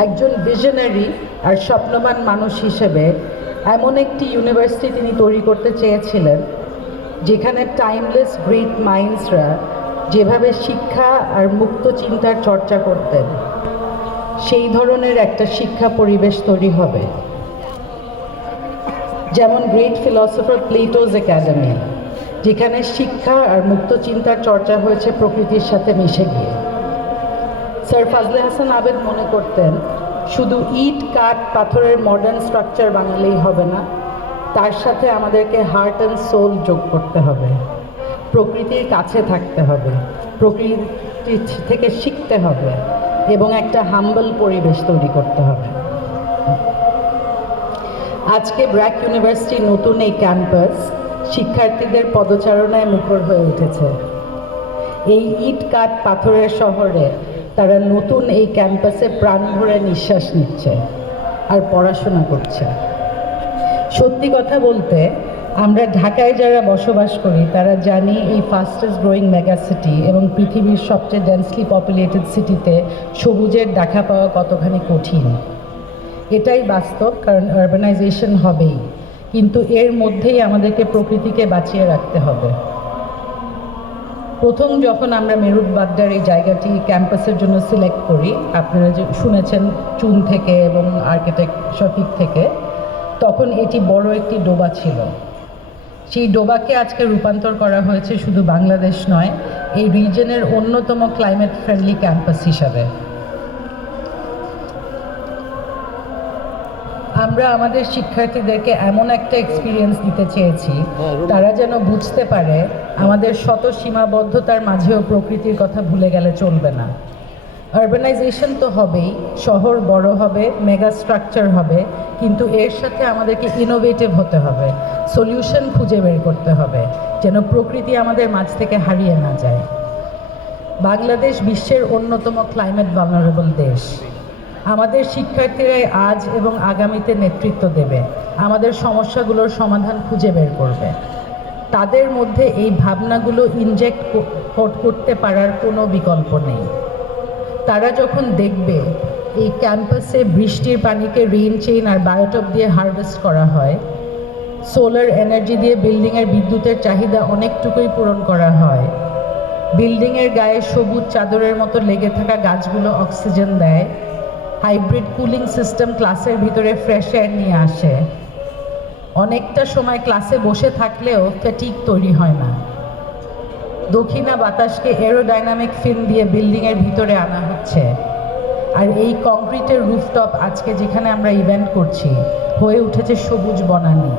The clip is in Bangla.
একজন ভিশনারি আর স্বপ্নবান মানুষ হিসেবে এমন একটি ইউনিভার্সিটি তিনি তৈরি করতে চেয়েছিলেন, যেখানে টাইমলেস গ্রেট মাইন্ডসরা যেভাবে শিক্ষা আর মুক্ত চিন্তার চর্চা করতেন, সেই ধরনের একটা শিক্ষা পরিবেশ তৈরি হবে। যেমন গ্রেট ফিলসফার প্লেটোজ একাডেমি যেখানে শিক্ষা আর মুক্ত চিন্তার চর্চা হয়েছে প্রকৃতির সাথে মিশে গিয়ে। স্যার ফাজলে হাসান আবেদ মনে করতেন, শুধু ইট, কাঠ, পাথরের মডার্ন স্ট্রাকচার বানালেই হবে না, তার সাথে আমাদেরকে হার্ট অ্যান্ড সোল যোগ করতে হবে, প্রকৃতির কাছে থাকতে হবে, প্রকৃতি থেকে শিখতে হবে এবং একটা হাম্বল পরিবেশ তৈরি করতে হবে। আজকে ব্র্যাক ইউনিভার্সিটির নতুন এই ক্যাম্পাস শিক্ষার্থীদের পদচারণায় মুখর হয়ে উঠেছে। এই ইট, কাঠ, পাথরের শহরে তারা নতুন এই ক্যাম্পাসে প্রাণ ভরে নিঃশ্বাস নিচ্ছে আর পড়াশোনা করছে। সত্যি কথা বলতে, আমরা ঢাকায় যারা বসবাস করি, তারা জানি এই ফাস্টেস্ট গ্রোয়িং মেগা সিটি এবং পৃথিবীর সবচেয়ে ডেন্সলি পপুলেটেড সিটিতে সবুজের দেখা পাওয়া কতখানি কঠিন। এটাই বাস্তব, কারণ আরবানাইজেশন হবেই। কিন্তু এর মধ্যেই আমাদেরকে প্রকৃতিকে বাঁচিয়ে রাখতে হবে। প্রথম যখন আমরা মেরুট বাড্ডার এই জায়গাটি ক্যাম্পাসের জন্য সিলেক্ট করি, আপনারা যে শুনেছেন চুন থেকে এবং আর্কিটেক্ট শফিক থেকে, তখন এটি বড় একটি ডোবা ছিল। সেই ডোবাকে আজকে রূপান্তর করা হয়েছে শুধু বাংলাদেশ নয়, এই রিজনের অন্যতম ক্লাইমেট ফ্রেন্ডলি ক্যাম্পাস হিসাবে। আমরা আমাদের শিক্ষার্থীদেরকে এমন একটা এক্সপিরিয়েন্স দিতে চেয়েছি। তারা যেন বুঝতে পারে আমাদের শত সীমাবদ্ধতার মাঝেও প্রকৃতির কথা ভুলে গেলে চলবে না। আরবানাইজেশন তো হবেই, শহর বড় হবে মেগা স্ট্রাকচার হবে, কিন্তু এর সাথে আমাদেরকে ইনোভেটিভ হতে হবে সলিউশন খুঁজে বের করতে হবে, যেন প্রকৃতি আমাদের মাঝ থেকে হারিয়ে না যায়। বাংলাদেশ বিশ্বের অন্যতম ক্লাইমেট ভালনারেবল দেশ। আমাদের শিক্ষার্থীরাই আজ এবং আগামীতে নেতৃত্ব দেবে। আমাদের সমস্যাগুলোর সমাধান খুঁজে বের করবে। তাদের মধ্যে এই ভাবনাগুলো ইনজেক্ট করতে পারার কোনো বিকল্প নেই। তারা যখন দেখবে এই ক্যাম্পাসে বৃষ্টির পানিকে রেইন চেইন আর বায়োটপ দিয়ে হারভেস্ট করা হয় সোলার এনার্জি দিয়ে বিল্ডিংয়ের বিদ্যুতের চাহিদা অনেকটুকুই পূরণ করা হয়। বিল্ডিংয়ের গায়ে সবুজ চাদরের মতো লেগে থাকা গাছগুলো অক্সিজেন দেয়। হাইব্রিড কুলিং সিস্টেম ক্লাসের ভিতরে ফ্রেশ এয়ার নিয়ে আসে। অনেকটা সময় ক্লাসে বসে থাকলেও ফ্যাটিক তৈরি হয় না। দক্ষিণা বাতাসকে এরোডাইনামিক ফিন দিয়ে বিল্ডিংয়ের ভিতরে আনা হচ্ছে। আর এই কংক্রিটের রুফটপ আজকে যেখানে আমরা ইভেন্ট করছি, হয়ে উঠেছে সবুজ বনানী।